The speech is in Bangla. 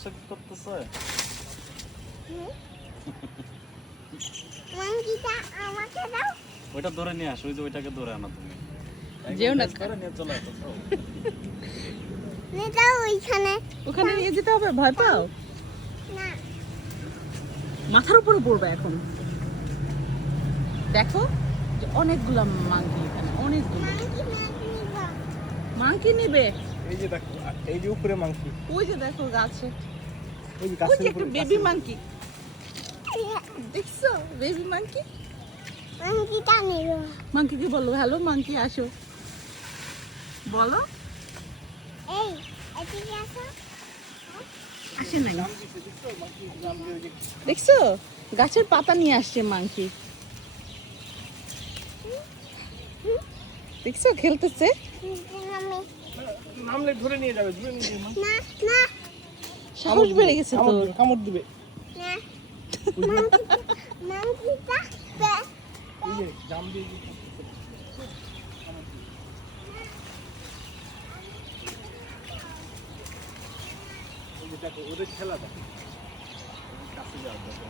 চেক করতেছে। মাংকিটা আমাকে দাও। ওইটা ধরে নিয়ে আসো, ওই যে ওইটাকে ধরে আনো তুমি। যেও না। ধরে নিয়ে চলে আসো তো। নে দাও ওইখানে। ওখানে নিয়ে যেতে হবে, ভয় পাও? না মাথার উপরে পড়বে এখন। দেখো যে অনেকগুলো মাংকি এখানে, অনেকগুলো মাংকি না নিবা। মাংকি নেবে। এই যে দেখো, এই যে উপরে মাংকি, ওই যে দেখো গাছে, ওই যে ওই গাছের যে উপরে একটা বেবি মাংকি, দেখছো বেবি মাংকি? মাংকিটা নিবা। মাংকিকে বলো হ্যালো মাংকি আসো, বলো। এই এদিকে আসো। আসে নাই, দেখছো গাছের পাতা নিয়ে আসছে মাংকি, দেখছো খেলতেছে। নামে। নামলে ধরে নিয়ে যাবে, ধরে নিয়ে যাবে। না না সাহস বেড়ে গেছে তো। না কামড় দিবে। মাংকিটা বে। এই যে জাম দিয়ে দিবে। এই যে দেখো, ওদের খেলা দেখো। কাছে যাও, দেখো।